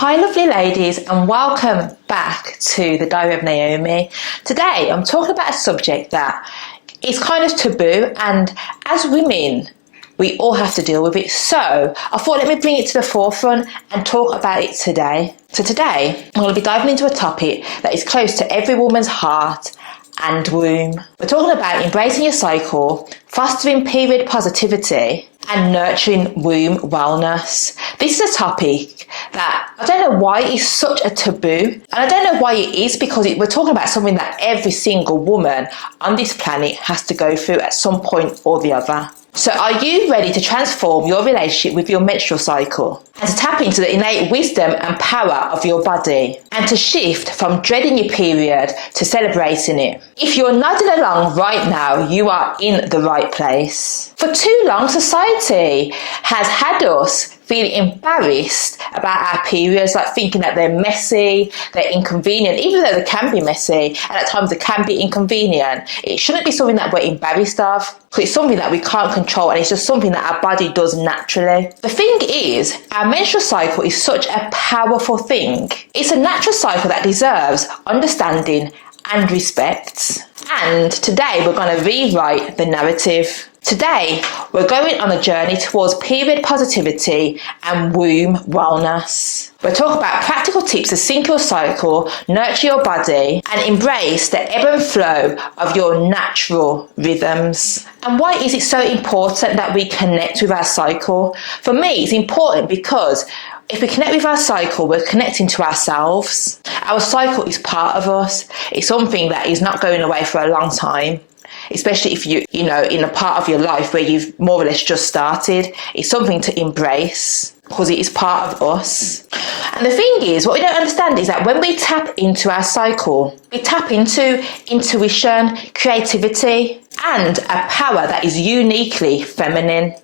Hi lovely ladies, and welcome back to the Diary of Naomi. Today I'm talking about a subject that is kind of taboo, and as women we all have to deal with it. So I thought, let me bring it to the forefront and talk about it today. So today I'm going to be diving into a topic that is close to every woman's heart and womb. We're talking about embracing your cycle, fostering period positivity, and nurturing womb wellness. This is a topic that I don't know why is such a taboo, and I don't know why it is, because we're talking about something that every single woman on this planet has to go through at some point or the other. So are you ready to transform your relationship with your menstrual cycle and to tap into the innate wisdom and power of your body, and to shift from dreading your period to celebrating it? If you're nodding along right now, you are in the right place. For too long, society has had us feeling embarrassed about our periods, like thinking that they're messy, they're inconvenient, even though they can be messy and at times they can be inconvenient. It shouldn't be something that we're embarrassed of, because it's something that we can't control and it's just something that our body does naturally. The thing is, our menstrual cycle is such a powerful thing. It's a natural cycle that deserves understanding and respect. And today we're going to rewrite the narrative. Today, we're going on a journey towards period positivity and womb wellness. We're talking about practical tips to sync your cycle, nurture your body, and embrace the ebb and flow of your natural rhythms. And why is it so important that we connect with our cycle? For me, it's important because if we connect with our cycle, we're connecting to ourselves. Our cycle is part of us. It's something that is not going away for a long time. Especially if you know, in a part of your life where you've more or less just started. It's something to embrace because it is part of us. And the thing is, what we don't understand is that when we tap into our cycle, we tap into intuition, creativity, and a power that is uniquely feminine.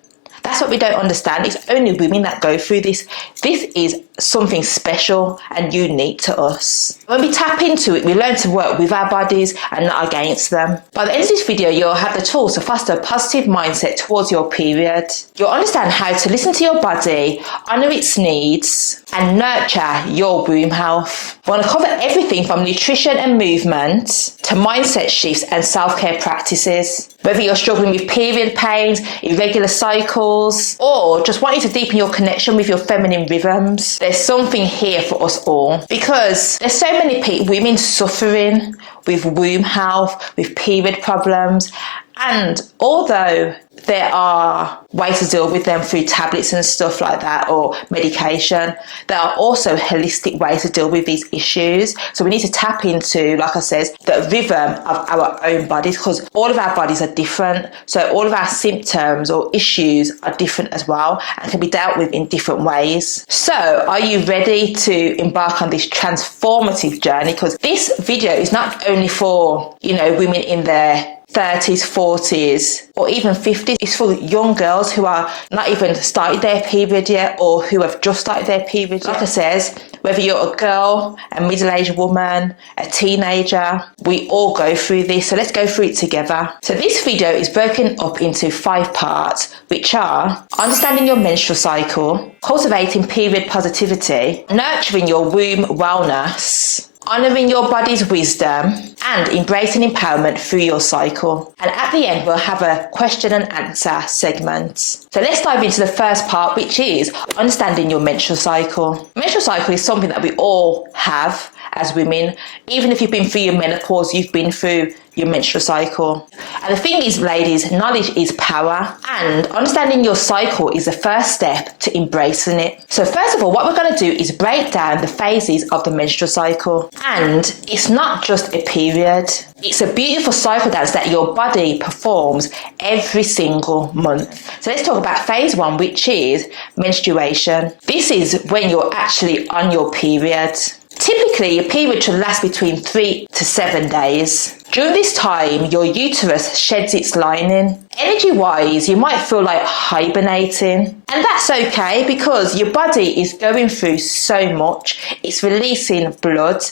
That's what we don't understand. It's only women that go through this. This is something special and unique to us. When we tap into it, we learn to work with our bodies and not against them. By the end of this video, you'll have the tools to foster a positive mindset towards your period. You'll understand how to listen to your body, honour its needs, and nurture your womb health. We're going to cover everything from nutrition and movement to mindset shifts and self-care practices. Whether you're struggling with period pains, irregular cycles, or just wanting to deepen your connection with your feminine rhythms, there's something here for us all. Because there's so many women suffering with womb health, with period problems, and although there are ways to deal with them through tablets and stuff like that, or medication, there are also holistic ways to deal with these issues. So we need to tap into, like I said, the rhythm of our own bodies, because all of our bodies are different. So all of our symptoms or issues are different as well and can be dealt with in different ways. So are you ready to embark on this transformative journey? Because this video is not only for, women in their 30s, 40s, or even 50s. It's for young girls who are not even started their period yet, or who have just started their period. Like I said, whether you're a girl, a middle-aged woman, a teenager, we all go through this. So let's go through it together. So this video is broken up into 5 parts, which are understanding your menstrual cycle, cultivating period positivity, nurturing your womb wellness, honouring your body's wisdom, and embracing empowerment through your cycle. And at the end, we'll have a question and answer segment. So let's dive into the first part, which is understanding your menstrual cycle. Menstrual cycle is something that we all have as women. Even if you've been through your menopause, you've been through your menstrual cycle. And the thing is, ladies, knowledge is power, and understanding your cycle is the first step to embracing it. So first of all, what we're going to do is break down the phases of the menstrual cycle. And it's not just a period. It's a beautiful cycle dance that your body performs every single month. So let's talk about phase 1, which is menstruation. This is when you're actually on your period. Typically, your period should last between 3 to 7 days. During this time, your uterus sheds its lining. Energy-wise, you might feel like hibernating. And that's okay, because your body is going through so much. It's releasing blood.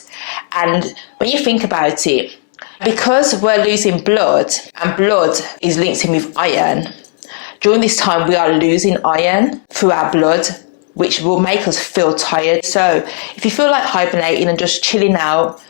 And when you think about it, because we're losing blood, and blood is linked in with iron, during this time we are losing iron through our blood. which will make us feel tired. So if you feel like hibernating and just chilling out,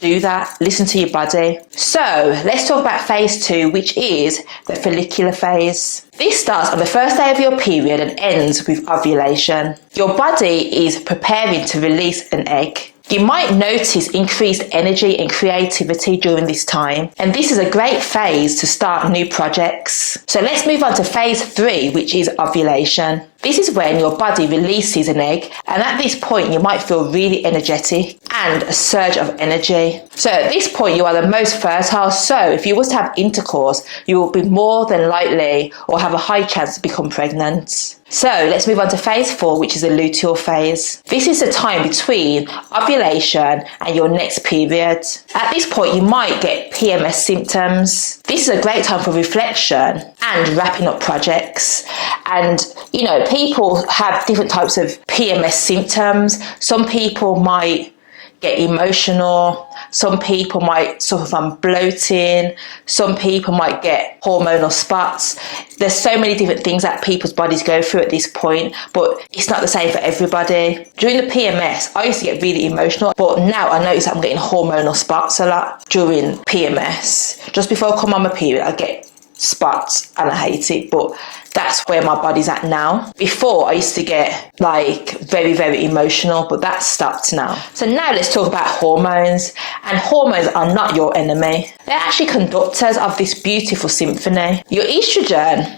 do that. Listen to your body. So let's talk about phase 2, which is the follicular phase. This starts on the first day of your period and ends with ovulation. Your body is preparing to release an egg. You might notice increased energy and creativity during this time, and this is a great phase to start new projects. So let's move on to phase 3, which is ovulation. This is when your body releases an egg, and at this point you might feel really energetic and a surge of energy. So at this point you are the most fertile, so if you was to have intercourse, you will be more than likely or have a high chance to become pregnant. So let's move on to phase 4, which is the luteal phase. This is the time between ovulation and your next period. At this point, you might get PMS symptoms. This is a great time for reflection and wrapping up projects. And, you know, people have different types of PMS symptoms. Some people might get emotional. Some people might suffer from bloating. Some people might get hormonal spots. There's so many different things that people's bodies go through at this point, but it's not the same for everybody. During the PMS, I used to get really emotional, but now I notice I'm getting hormonal spots a lot during PMS. Just before I come on my period, I get spots and I hate it, but that's where my body's at now. Before, I used to get like very, very emotional, but that's stopped now. So now let's talk about hormones. And hormones are not your enemy. They're actually conductors of this beautiful symphony. Your estrogen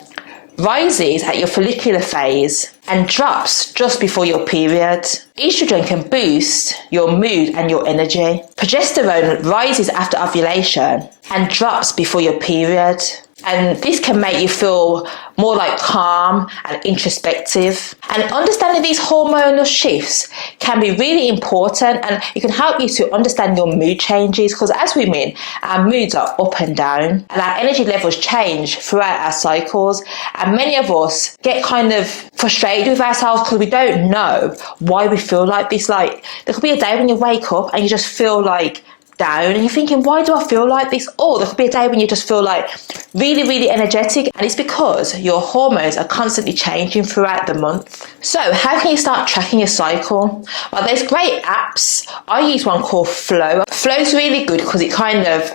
rises at your follicular phase and drops just before your period. Estrogen can boost your mood and your energy. Progesterone rises after ovulation and drops before your period. And this can make you feel more like calm and introspective. And understanding these hormonal shifts can be really important, and it can help you to understand your mood changes, because as women, our moods are up and down and our energy levels change throughout our cycles. And many of us get kind of frustrated with ourselves because we don't know why we feel like this. Like, there could be a day when you wake up and you just feel like down and you're thinking, why do I feel like this? Or there could be a day when you just feel like really, really energetic, and it's because your hormones are constantly changing throughout the month. So how can you start tracking your cycle? Well, there's great apps. I use one called Flow. Flow's really good because it kind of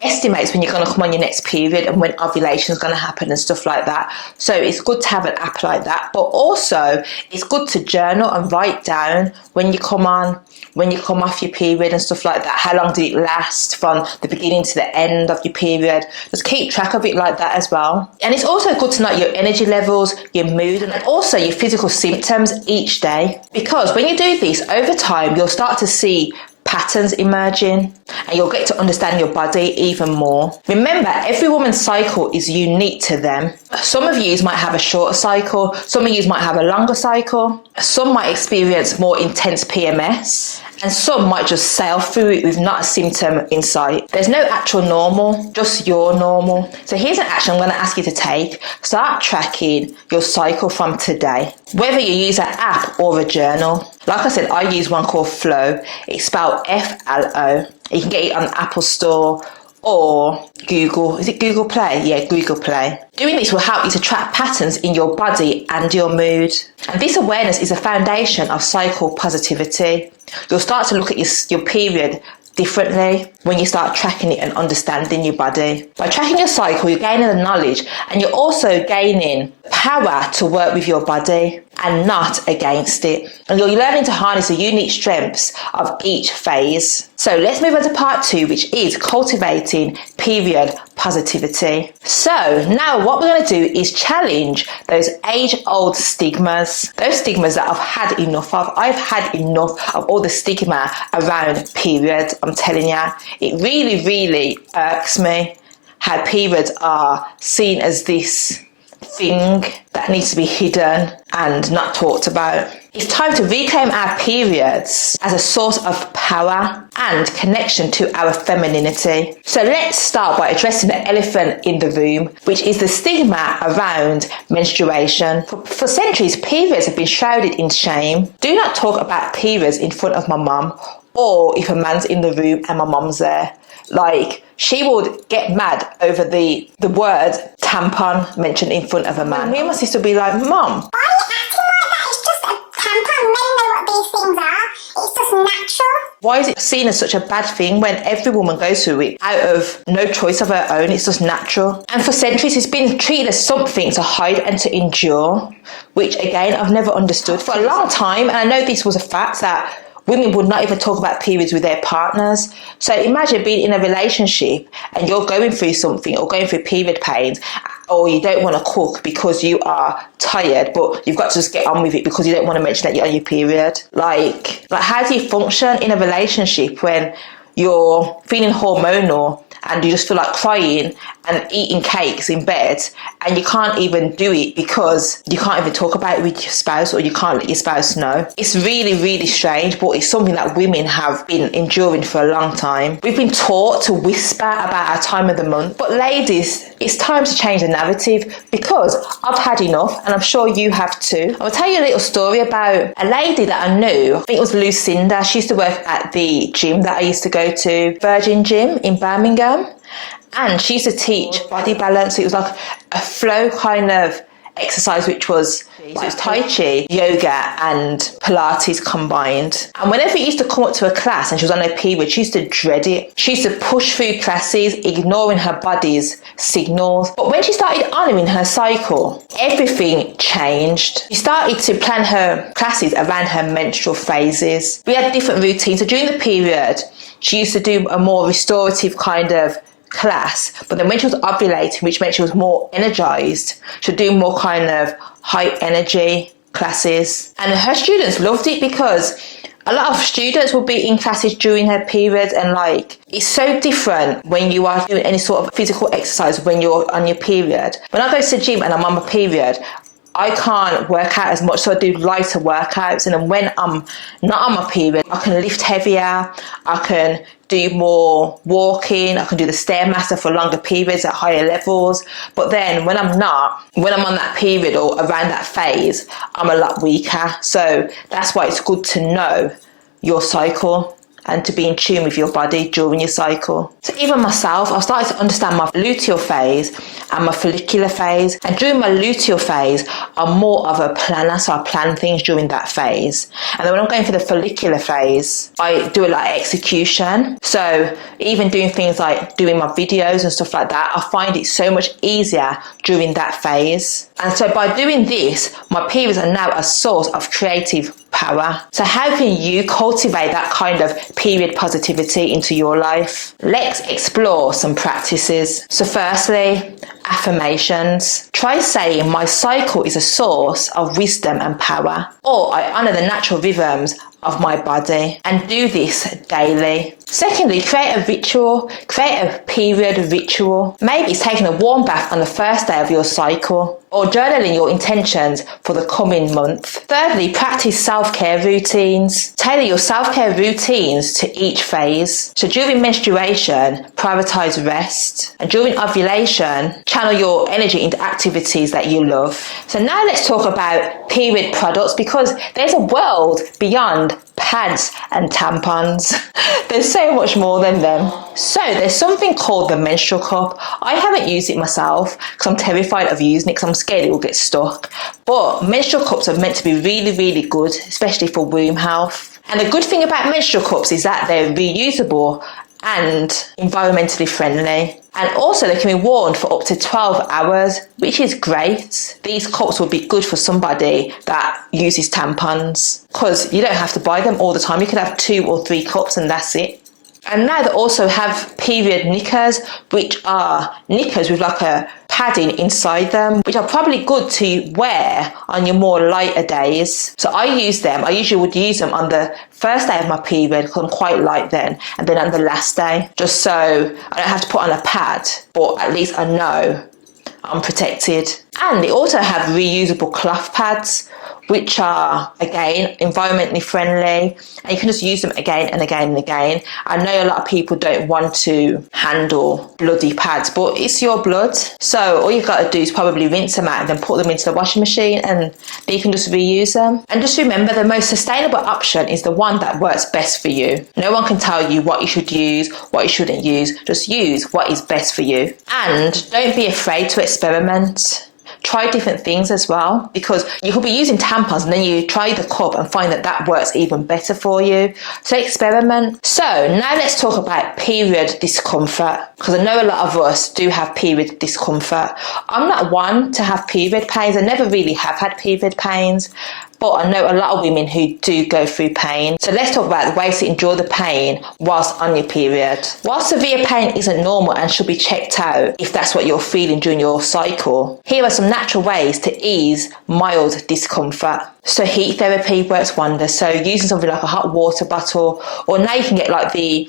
estimates when you're going to come on your next period and when ovulation is going to happen and stuff like that. So it's good to have an app like that, but also it's good to journal and write down when you come on, when you come off your period and stuff like that. How long did it last from the beginning to the end of your period? Just keep track of it like that as well. And it's also good to know your energy levels, your mood, and also your physical symptoms each day, because when you do this over time, you'll start to see patterns emerging and you'll get to understand your body even more. Remember, every woman's cycle is unique to them. Some of you might have a shorter cycle, some of you might have a longer cycle, some might experience more intense PMS, and some might just sail through it with not a symptom in sight. There's no actual normal, just your normal. So here's an action I'm going to ask you to take. Start tracking your cycle from today, whether you use an app or a journal. Like I said, I use one called Flow. It's spelled F-L-O. You can get it on the Apple Store or Google. Is it Google Play? Yeah, Google Play. Doing this will help you to track patterns in your body and your mood. And this awareness is a foundation of cycle positivity. You'll start to look at your period differently when you start tracking it and understanding your body. By tracking your cycle, you're gaining the knowledge and you're also gaining power to work with your body and not against it. And you're learning to harness the unique strengths of each phase. So let's move on to part 2, which is cultivating period positivity. So now what we're going to do is challenge those age-old stigmas, those stigmas that I've had enough of. I've had enough of all the stigma around periods. I'm telling you, it really, really irks me how periods are seen as this thing that needs to be hidden and not talked about. It's time to reclaim our periods as a source of power and connection to our femininity. So let's start by addressing the elephant in the room, which is the stigma around menstruation. For centuries, periods have been shrouded in shame. Do not talk about periods in front of my mum, or if a man's in the room and my mum's there. Like, she would get mad over the word tampon mentioned in front of a man. Me and my sister would be like, Mum, why are you acting like that? It's just a Why is it seen as such a bad thing when every woman goes through it out of no choice of her own? It's just natural. And for centuries, it's been treated as something to hide and to endure, which again, I've never understood. For a long time, and I know this was a fact, that women would not even talk about periods with their partners. So imagine being in a relationship and you're going through something or going through period pains, or you don't want to cook because you are tired, but you've got to just get on with it because you don't want to mention that you're on your period. Like how do you function in a relationship when you're feeling hormonal and you just feel like crying and eating cakes in bed, and you can't even do it because you can't even talk about it with your spouse, or you can't let your spouse know? It's really, really strange, but it's something that women have been enduring for a long time. We've been taught to whisper about our time of the month, but ladies, it's time to change the narrative, because I've had enough, and I'm sure you have too. I'll tell you a little story about a lady that I knew. I think it was Lucinda. She used to work at the gym that I used to go to, Virgin Gym in Birmingham. And she used to teach body balance. It was like a flow kind of exercise, which was Tai Chi, yoga and Pilates combined. And whenever it used to come up to a class and she was on her period, she used to dread it. She used to push through classes, ignoring her body's signals. But when she started honouring her cycle, everything changed. She started to plan her classes around her menstrual phases. We had different routines. So during the period, she used to do a more restorative kind of class, but then when she was ovulating, which meant she was more energized, she'd do more kind of high energy classes. And her students loved it, because a lot of students will be in classes during her periods, and like, it's so different when you are doing any sort of physical exercise when you're on your period. When I go to the gym and I'm on my period, I can't work out as much, so I do lighter workouts. And then when I'm not on my period, I can lift heavier, I can do more walking, I can do the Stairmaster for longer periods at higher levels. But then when I'm not, when I'm on that period or around that phase, I'm a lot weaker. So that's why it's good to know your cycle and to be in tune with your body during your cycle. So even myself, I started to understand my luteal phase and my follicular phase. And during my luteal phase, I'm more of a planner, so I plan things during that phase. And then when I'm going for the follicular phase, I do a lot of execution. So even doing things like doing my videos and stuff like that, I find it so much easier during that phase. And so by doing this, my periods are now a source of creative power. So how can you cultivate that kind of period positivity into your life? Let's explore some practices. So firstly, affirmations. Try saying, my cycle is a source of wisdom and power, or I honour the natural rhythms of my body, and do this daily. Secondly, create a ritual, create a period ritual. Maybe it's taking a warm bath on the first day of your cycle, or journaling your intentions for the coming month. Thirdly, practice self-care routines. Tailor your self-care routines to each phase. So during menstruation, prioritize rest, and during ovulation, channel your energy into activities that you love. So now let's talk about period products, because there's a world beyond pads and tampons. There's so much more than them. So there's something called the menstrual cup. I haven't used it myself because I'm terrified of using it, because I'm scared it will get stuck. But menstrual cups are meant to be really, really good, especially for womb health. And the good thing about menstrual cups is that they're reusable and environmentally friendly. And also they can be worn for up to 12 hours, which is great. These cups will be good for somebody that uses tampons, because you don't have to buy them all the time. You could have 2 or 3 cups and that's it. And now they also have period knickers, which are knickers with like a padding inside them, which are probably good to wear on your more lighter days. So I use them. I usually would use them on the first day of my period, because I'm quite light then, and then on the last day, just so I don't have to put on a pad, but at least I know I'm protected. And they also have reusable cloth pads, which are, again, environmentally friendly, and you can just use them again and again and again. I know a lot of people don't want to handle bloody pads, but it's your blood. So all you've got to do is probably rinse them out and then put them into the washing machine, and then you can just reuse them. And just remember, the most sustainable option is the one that works best for you. No one can tell you what you should use, what you shouldn't use. Just use what is best for you. And don't be afraid to experiment. try different things as well, because you could be using tampons and then you try the cup and find that that works even better for you. So experiment. So now let's talk about period discomfort, because I know a lot of us do have period discomfort. I'm not one to have period pains. I never really have had period pains, but I know a lot of women who do go through pain. So let's talk about the ways to endure the pain whilst on your period. While severe pain isn't normal and should be checked out if that's what you're feeling during your cycle, here are some natural ways to ease mild discomfort. So heat therapy works wonders. So using something like a hot water bottle, or now you can get like the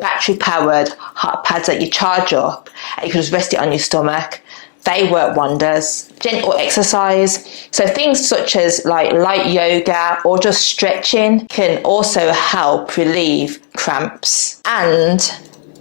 battery powered hot pads that you charge up and you can just rest it on your stomach. They work wonders. Gentle exercise. So things such as like light yoga or just stretching can also help relieve cramps. And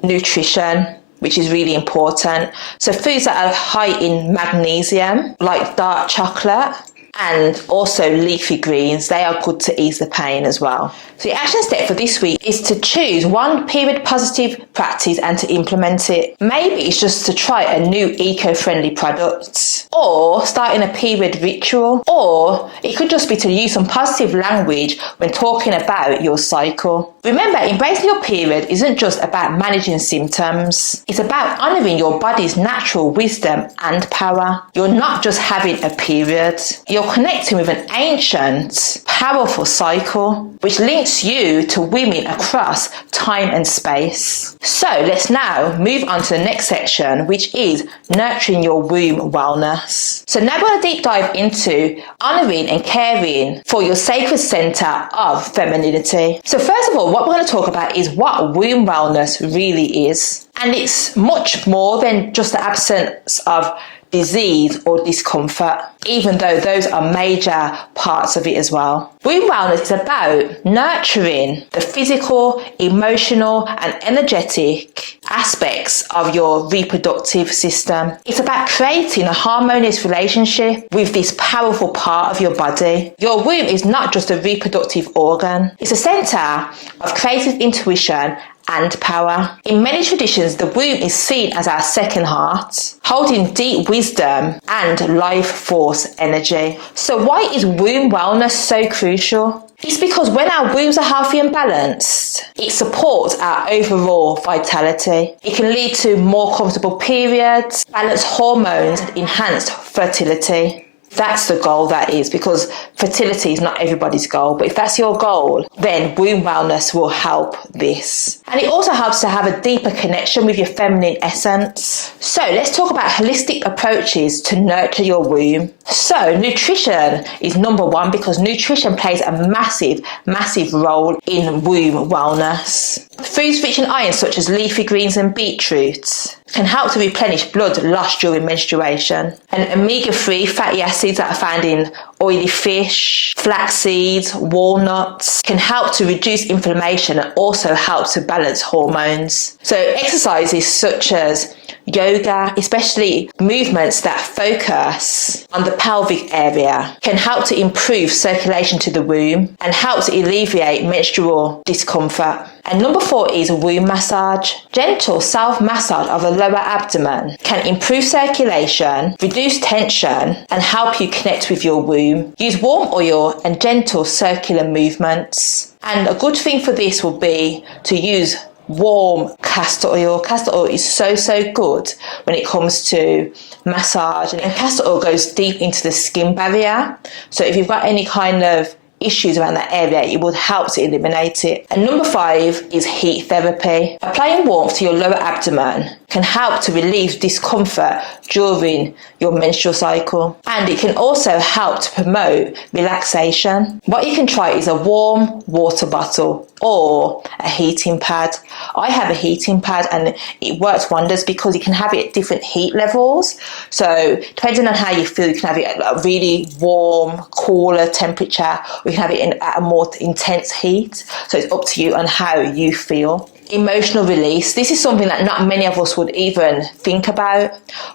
nutrition, which is really important. So foods that are high in magnesium, like dark chocolate, and also leafy greens, they are good to ease the pain as well. So the action step for this week is to choose one period positive practice and to implement it. Maybe it's just to try a new eco-friendly product, or starting a period ritual, or it could just be to use some positive language when talking about your cycle. Remember, embracing your period isn't just about managing symptoms. It's about honouring your body's natural wisdom and power. You're not just having a period. You're connecting with an ancient, powerful cycle, which links you to women across time and space. So let's now move on to the next section, which is nurturing your womb wellness. So now we're going to deep dive into honouring and caring for your sacred centre of femininity. So first of all, what we're going to talk about is what womb wellness really is. And it's much more than just the absence of disease or discomfort, even though those are major parts of it as well. Womb wellness is about nurturing the physical, emotional and energetic aspects of your reproductive system. It's about creating a harmonious relationship with this powerful part of your body. Your womb is not just a reproductive organ. It's a centre of creative intuition and power. In many traditions, the womb is seen as our second heart, holding deep wisdom and life force energy. So why is womb wellness so crucial? It's because when our wombs are healthy and balanced, it supports our overall vitality. It can lead to more comfortable periods, balanced hormones, and enhanced fertility. That's the goal, that is, because fertility is not everybody's goal. But if that's your goal, then womb wellness will help this. And it also helps to have a deeper connection with your feminine essence. So let's talk about holistic approaches to nurture your womb. So nutrition is number one, because nutrition plays a massive role in womb wellness. Foods rich in iron, such as leafy greens and beetroots, can help to replenish blood lost during menstruation. And omega-3 fatty acids that are found in oily fish, flax seeds, walnuts can help to reduce inflammation and also help to balance hormones. So exercises such as yoga, especially movements that focus on the pelvic area, can help to improve circulation to the womb and help to alleviate menstrual discomfort. And number 4 is womb massage. Gentle self-massage of the lower abdomen can improve circulation, reduce tension, and help you connect with your womb. Use warm oil and gentle circular movements. And a good thing for this will be to use warm castor oil. Castor oil is so good when it comes to massage, and castor oil goes deep into the skin barrier. So if you've got any kind of issues around that area, it will help to eliminate it. And number 5 is heat therapy. Applying warmth to your lower abdomen can help to relieve discomfort during your menstrual cycle, and it can also help to promote relaxation. What you can try is a warm water bottle or a heating pad. I have a heating pad and it works wonders because you can have it at different heat levels. So depending on how you feel, you can have it at a really warm, cooler temperature, or you can have it at a more intense heat. So it's up to you on how you feel. Emotional release. This is something that not many of us would even think about,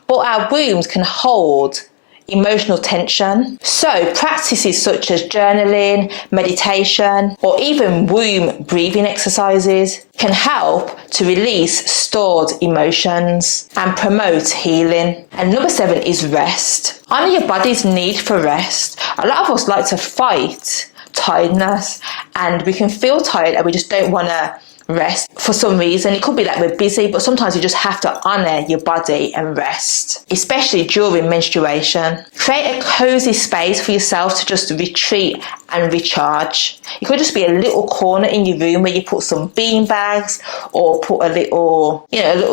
but our wombs can hold emotional tension. So practices such as journaling, meditation, or even womb breathing exercises can help to release stored emotions and promote healing. And number 7 is rest. Honour your body's need for rest. A lot of us like to fight tiredness, and we can feel tired and we just don't want to rest for some reason. It could be that we're busy, but sometimes you just have to honour your body and rest, especially during menstruation. Create a cozy space for yourself to just retreat and recharge. It could just be a little corner in your room where you put some bean bags, or put a little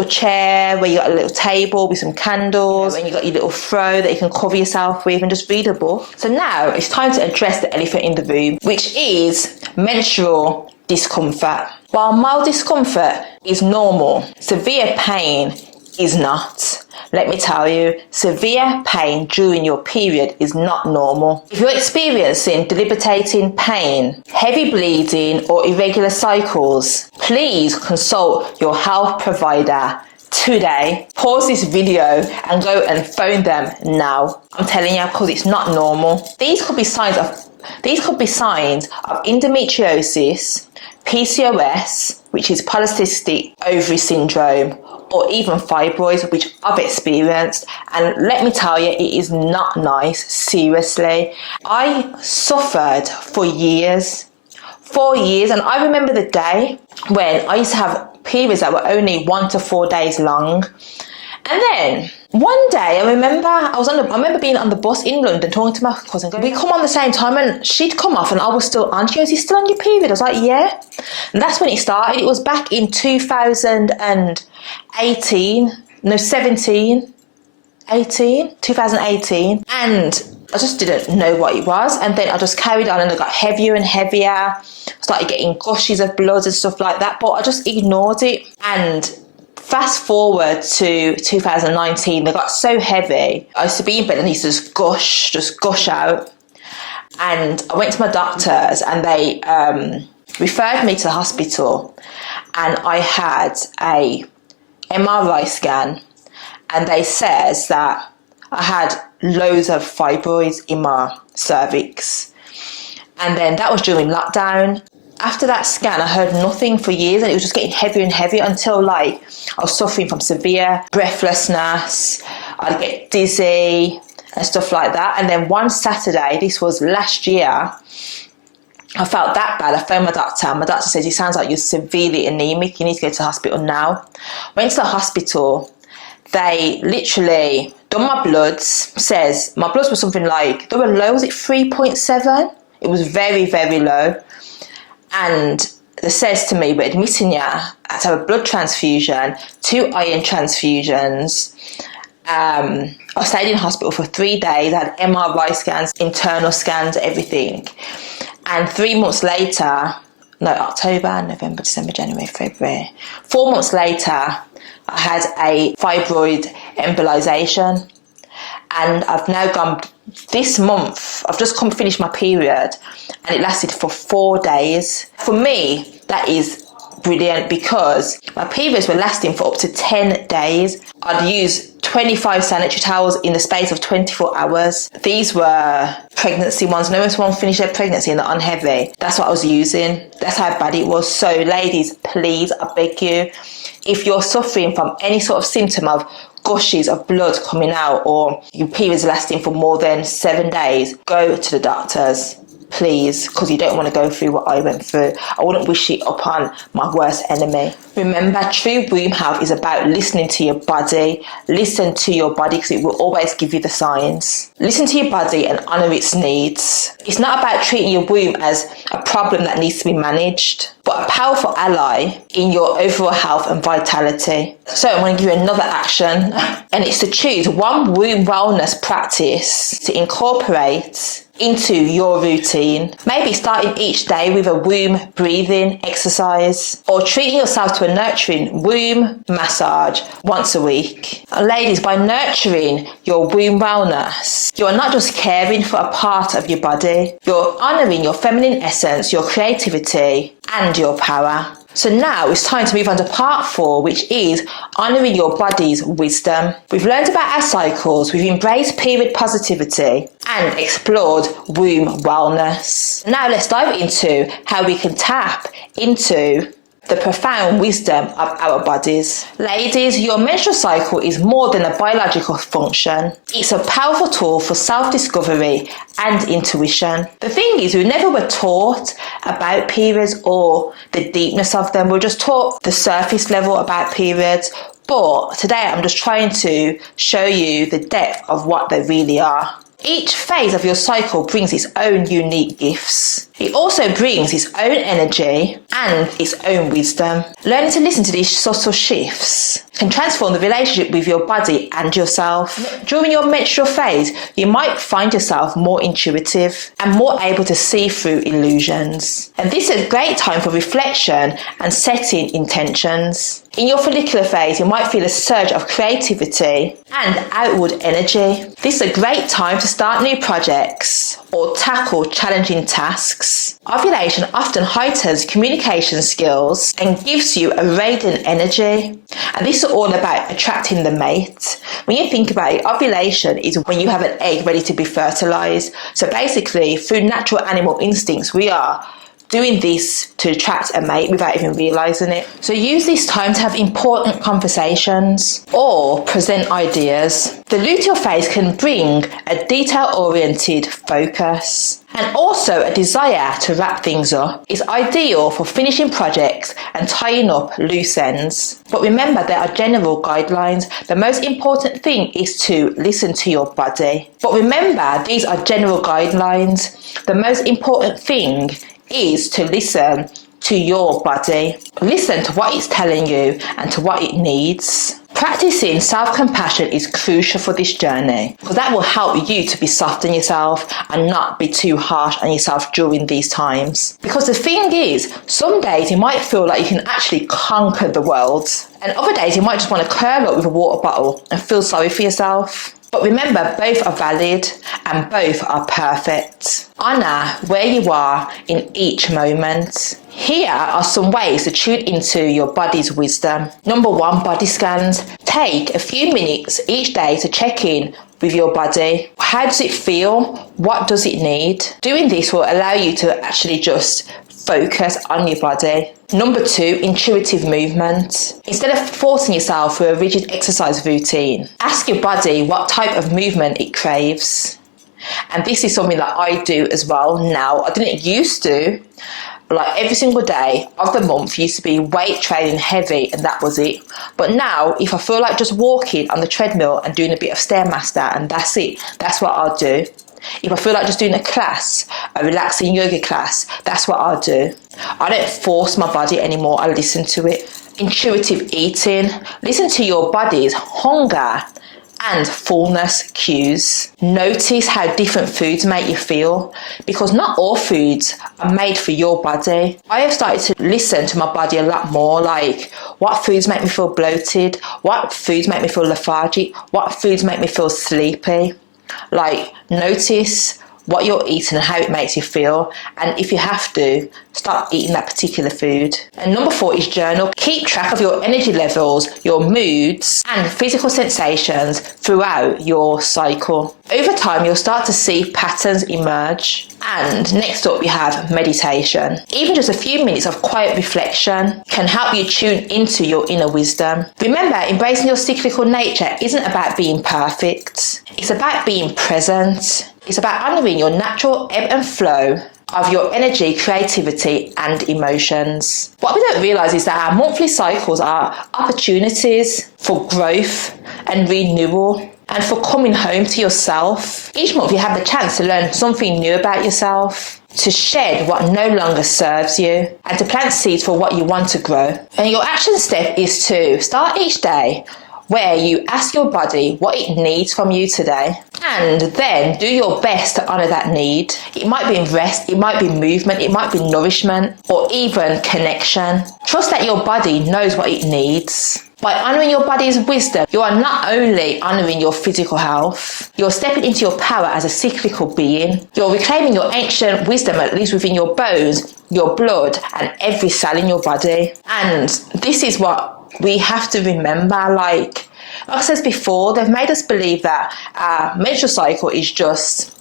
chair where you got a little table with some candles, and you got your little throw that you can cover yourself with, and just read a book. So now it's time to address the elephant in the room, which is menstrual discomfort. While mild discomfort is normal, severe pain is not. Let me tell you, severe pain during your period is not normal. If you're experiencing debilitating pain, heavy bleeding, or irregular cycles, please consult your health provider today. Pause this video and go and phone them now. I'm telling you, because it's not normal. These could be signs of endometriosis, PCOS, which is polycystic ovary syndrome, or even fibroids, which I've experienced. And let me tell you, it is not nice, seriously. I suffered for years, 4 years, and I remember the day when I used to have periods that were only 1 to 4 days long. And then one day I remember being on the bus in London talking to my cousin. We come on the same time, and she'd come off and I was still on. She goes, "You still on your period?" I was like, "Yeah." And that's when it started. It was back in 2018. And I just didn't know what it was. And then I just carried on, and it got heavier and heavier. I started getting gushes of blood and stuff like that, but I just ignored it. And fast forward to 2019, they got so heavy. I used to be in bed and they used to just gush out. And I went to my doctors, and they referred me to the hospital, and I had a MRI scan, and they says that I had loads of fibroids in my cervix. And then that was during lockdown. After that scan, I heard nothing for years, and it was just getting heavier and heavier until I was suffering from severe breathlessness. I'd get dizzy and stuff like that. And then one Saturday, this was last year, I felt that bad. I phoned my doctor, and my doctor says, "It sounds like you're severely anemic. You need to go to the hospital now." Went to the hospital. They literally done my bloods. Says my bloods were something like, they were low. Was it 3.7? It was very, very low. And they says to me, "We're admitting you to have a blood transfusion, 2 iron transfusions." I stayed in hospital for 3 days. I had MRI scans, internal scans, everything. And 3 months later, October, November, December, January, February, 4 months later, I had a fibroid embolization. And I've now gone this month, I've just come finish my period, and it lasted for 4 days. For me, that is brilliant, because my periods were lasting for up to 10 days. I'd use 25 sanitary towels in the space of 24 hours. These were pregnancy ones. No one finished their pregnancy and they're unheavy. That's what I was using. That's how bad it was. So ladies, please, I beg you, if you're suffering from any sort of symptom of gushes of blood coming out, or your periods lasting for more than 7 days, go to the doctors, please, because you don't want to go through what I went through. I wouldn't wish it upon my worst enemy. Remember, true womb health is about listening to your body. Listen to your body, because it will always give you the signs. Listen to your body and honour its needs. It's not about treating your womb as a problem that needs to be managed, but a powerful ally in your overall health and vitality. So I'm going to give you another action, and it's to choose one womb wellness practice to incorporate into your routine. Maybe starting each day with a womb breathing exercise, or treating yourself to a nurturing womb massage once a week. And ladies, by nurturing your womb wellness, you are not just caring for a part of your body, you're honouring your feminine essence, your creativity, and your power. So now it's time to move on to part 4, which is honouring your body's wisdom. We've learned about our cycles, we've embraced period positivity and explored womb wellness. Now let's dive into how we can tap into the profound wisdom of our bodies. Ladies, your menstrual cycle is more than a biological function. It's a powerful tool for self-discovery and intuition. The thing is, we never were taught about periods or the deepness of them. We're just taught the surface level about periods. But today I'm just trying to show you the depth of what they really are. Each phase of your cycle brings its own unique gifts. It also brings its own energy and its own wisdom. Learning to listen to these subtle shifts can transform the relationship with your body and yourself. During your menstrual phase, you might find yourself more intuitive and more able to see through illusions. And this is a great time for reflection and setting intentions. In your follicular phase, you might feel a surge of creativity and outward energy. This is a great time to start new projects or tackle challenging tasks. Ovulation often heightens communication skills and gives you a radiant energy. And this is all about attracting the mate. When you think about it, ovulation is when you have an egg ready to be fertilized. So basically, through natural animal instincts, we are doing this to attract a mate without even realizing it. So use this time to have important conversations or present ideas. The luteal phase can bring a detail-oriented focus and also a desire to wrap things up. It's ideal for finishing projects and tying up loose ends. But remember, there are general guidelines. The most important thing is to listen to your body. But remember, these are general guidelines. The most important thing is to listen to your body. Listen to what it's telling you and to what it needs. Practicing self-compassion is crucial for this journey because that will help you to be soft on yourself and not be too harsh on yourself during these times. Because the thing is, some days you might feel like you can actually conquer the world, and other days you might just want to curl up with a water bottle and feel sorry for yourself. But remember, both are valid and both are perfect. Honour where you are in each moment. Here are some ways to tune into your body's wisdom. Number 1, body scans. Take a few minutes each day to check in with your body. How does it feel? What does it need? Doing this will allow you to actually just focus on your body. Number 2, intuitive movement. Instead of forcing yourself through a rigid exercise routine, ask your body what type of movement it craves. And this is something that I do as well now. I didn't used to. Like every single day of the month used to be weight training heavy and that was it. But now if I feel like just walking on the treadmill and doing a bit of Stairmaster and that's it, that's what I'll do. If I feel like just doing a class, a relaxing yoga class, that's what I'll do. I don't force my body anymore, I listen to it. Intuitive eating. Listen to your body's hunger and fullness cues. Notice how different foods make you feel because not all foods are made for your body. I have started to listen to my body a lot more, like what foods make me feel bloated, what foods make me feel lethargic, what foods make me feel sleepy. Like, notice what you're eating and how it makes you feel, and if you have to, stop eating that particular food. And number 4 is journal. Keep track of your energy levels, your moods and physical sensations throughout your cycle. Over time you'll start to see patterns emerge. And next up we have meditation. Even just a few minutes of quiet reflection can help you tune into your inner wisdom. Remember, embracing your cyclical nature isn't about being perfect. It's about being present. It's about honouring your natural ebb and flow of your energy, creativity and emotions. What we don't realise is that our monthly cycles are opportunities for growth and renewal and for coming home to yourself. Each month you have the chance to learn something new about yourself, to shed what no longer serves you and to plant seeds for what you want to grow. And your action step is to start each day where you ask your body what it needs from you today and then do your best to honour that need. It might be rest, it might be movement, it might be nourishment or even connection. Trust that your body knows what it needs By honouring your body's wisdom, you are not only honouring your physical health, you're stepping into your power as a cyclical being. You're reclaiming your ancient wisdom, at least within your bones, your blood, and every cell in your body. And this is what we have to remember. Like I said before, they've made us believe that our menstrual cycle is just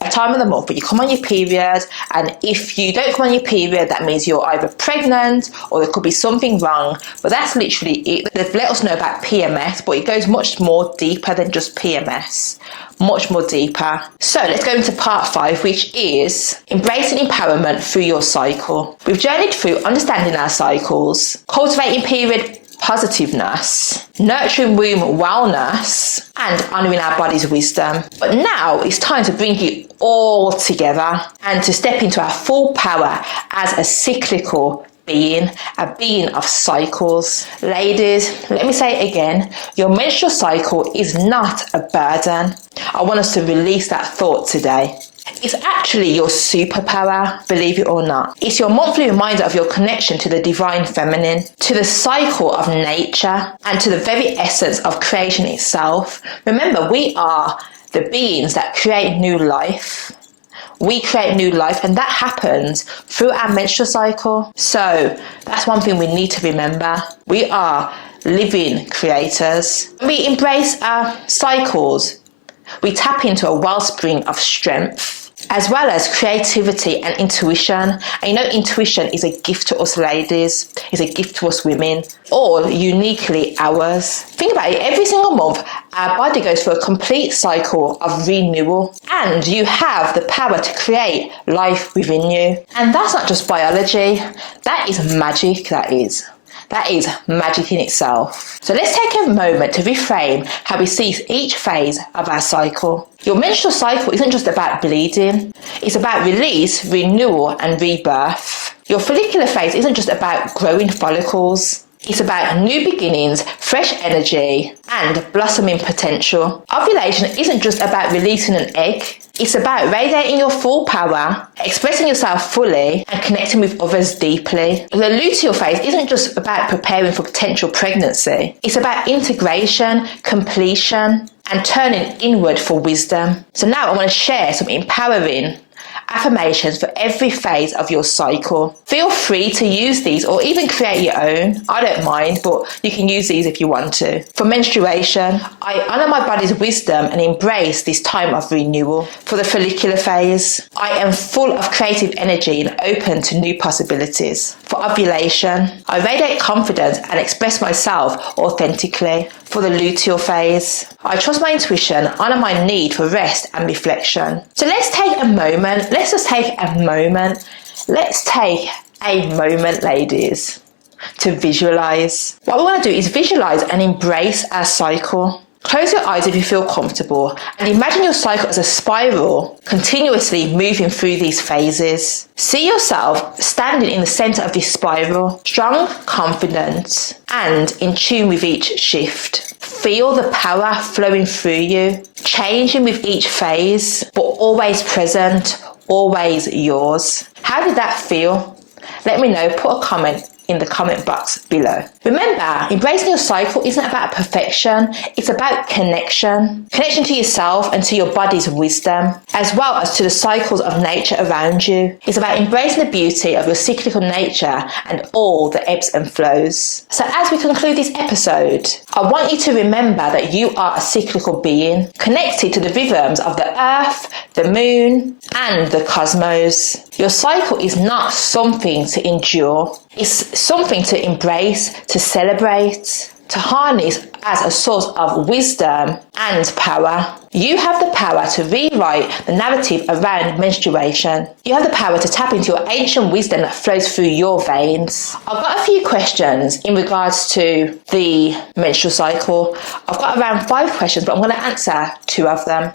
a time of the month, but you come on your period, and if you don't come on your period, that means you're either pregnant or there could be something wrong. But that's literally it. They've let us know about PMS, but it goes much more deeper than just PMS. Much more deeper. So let's go into part 5, which is embracing empowerment through your cycle. We've journeyed through understanding our cycles, cultivating period positiveness, nurturing womb wellness, and honouring our body's wisdom. But now it's time to bring it all together and to step into our full power as a cyclical being, a being of cycles. Ladies, let me say it again, your menstrual cycle is not a burden. I want us to release that thought today. It's actually your superpower, believe it or not. It's your monthly reminder of your connection to the divine feminine, to the cycle of nature, and to the very essence of creation itself. Remember, we are the beings that create new life. We create new life, and that happens through our menstrual cycle. So that's one thing we need to remember. We are living creators. We embrace our cycles. We tap into a wellspring of strength, as well as creativity and intuition. And you know, intuition is a gift to us ladies, it's a gift to us women, all uniquely ours. Think about it, every single month, our body goes through a complete cycle of renewal, and you have the power to create life within you. And that's not just biology, that is magic, that is. That is magic in itself. So let's take a moment to reframe how we see each phase of our cycle. Your menstrual cycle isn't just about bleeding. It's about release, renewal, and rebirth. Your follicular phase isn't just about growing follicles. It's about new beginnings, fresh energy, and blossoming potential. Ovulation isn't just about releasing an egg. It's about radiating your full power, expressing yourself fully, and connecting with others deeply. The luteal phase isn't just about preparing for potential pregnancy. It's about integration, completion, and turning inward for wisdom. So now I want to share some empowering affirmations for every phase of your cycle. Feel free to use these or even create your own. I don't mind, but you can use these if you want to. For menstruation, I honour my body's wisdom and embrace this time of renewal. For the follicular phase, I am full of creative energy and open to new possibilities. For ovulation, I radiate confidence and express myself authentically. For the luteal phase, I trust my intuition, honour my need for rest and reflection. So let's take a moment. Let's just take a moment. Let's take a moment, ladies, to visualise. What we want to do is visualise and embrace our cycle. Close your eyes if you feel comfortable and imagine your cycle as a spiral, continuously moving through these phases. See yourself standing in the centre of this spiral, strong, confident, and in tune with each shift. Feel the power flowing through you, changing with each phase, but always present, always yours. How did that feel? Let me know, put a comment in the comment box below. Remember, embracing your cycle isn't about perfection, it's about connection. Connection to yourself and to your body's wisdom, as well as to the cycles of nature around you. It's about embracing the beauty of your cyclical nature and all the ebbs and flows. So as we conclude this episode, I want you to remember that you are a cyclical being, connected to the rhythms of the earth, the moon, and the cosmos. Your cycle is not something to endure. It's something to embrace, to celebrate, to harness as a source of wisdom and power. You have the power to rewrite the narrative around menstruation. You have the power to tap into your ancient wisdom that flows through your veins. I've got a few questions in regards to the menstrual cycle. I've got around 5 questions, but I'm going to answer 2 of them.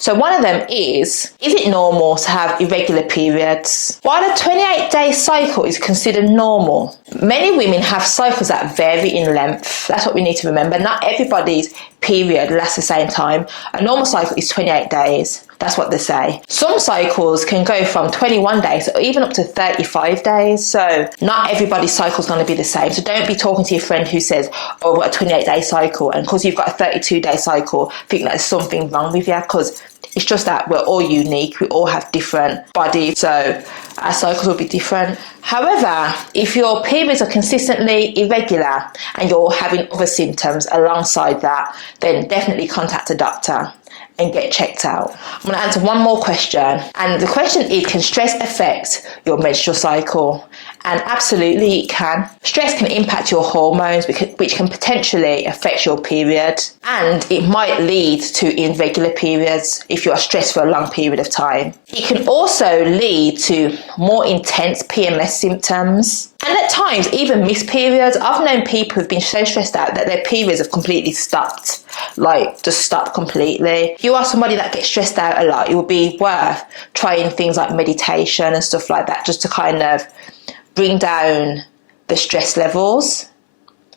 So one of them is it normal to have irregular periods? While a 28-day cycle is considered normal, many women have cycles that vary in length. That's what we need to remember. Not everybody's period lasts the same time. A normal cycle is 28 days. That's what they say. Some cycles can go from 21 days or even up to 35 days. So not everybody's cycle is going to be the same. So don't be talking to your friend who says, oh, I've got a 28-day cycle, and because you've got a 32-day cycle, think that there's something wrong with you, because it's just that we're all unique. We all have different bodies, so our cycles will be different. However, if your periods are consistently irregular and you're having other symptoms alongside that, then definitely contact a doctor and get checked out. I'm going to answer one more question, and the question is, can stress affect your menstrual cycle? And absolutely it can. Stress can impact your hormones, which can potentially affect your period, and it might lead to irregular periods if you are stressed for a long period of time. It can also lead to more intense PMS symptoms, and at times even missed periods. I've known people who've been so stressed out that their periods have completely stopped, like just stopped completely. If you are somebody that gets stressed out a lot, it would be worth trying things like meditation and stuff like that, just to kind of bring down the stress levels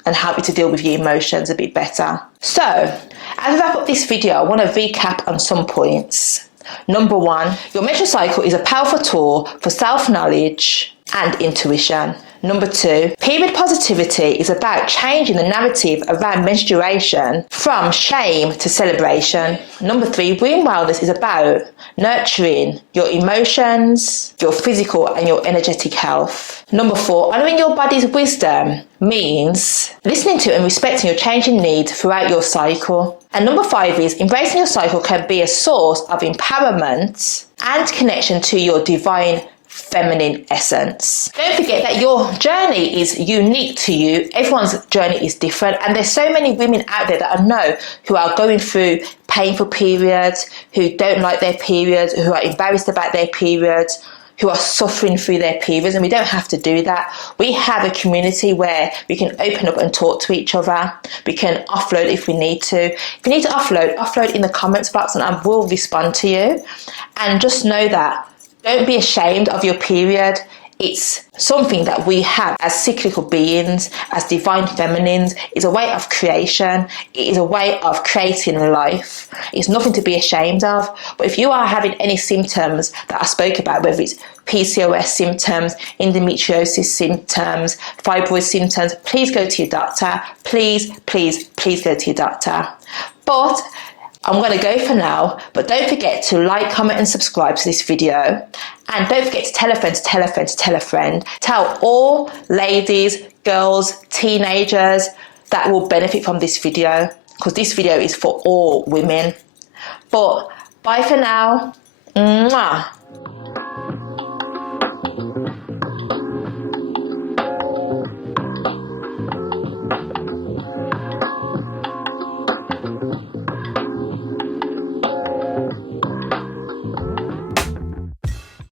and help you to deal with your emotions a bit better. So, as I wrap up this video, I want to recap on some points. Number one, your menstrual cycle is a powerful tool for self-knowledge and intuition. Number two, period positivity is about changing the narrative around menstruation from shame to celebration. Number three, womb wellness is about nurturing your emotions, your physical and your energetic health. Number four, honoring your body's wisdom means listening to and respecting your changing needs throughout your cycle. And number five is embracing your cycle can be a source of empowerment and connection to your divine feminine essence. Don't forget that your journey is unique to you. Everyone's journey is different, and there's so many women out there that I know who are going through painful periods, who don't like their periods, who are embarrassed about their periods, who are suffering through their periods, and we don't have to do that. We have a community where we can open up and talk to each other. We can offload if we need to. If you need to offload in the comments box and I will respond to you. And just know that don't be ashamed of your period. It's something that we have as cyclical beings, as divine feminines. It's a way of creation. It is a way of creating life. It's nothing to be ashamed of. But if you are having any symptoms that I spoke about, whether it's PCOS symptoms, endometriosis symptoms, fibroid symptoms, please go to your doctor. Please, please, please go to your doctor. But I'm going to go for now, but don't forget to like, comment and subscribe to this video. And don't forget to tell a friend, to tell a friend, to tell a friend. Tell all ladies, girls, teenagers that will benefit from this video, because this video is for all women. But bye for now. Mwah.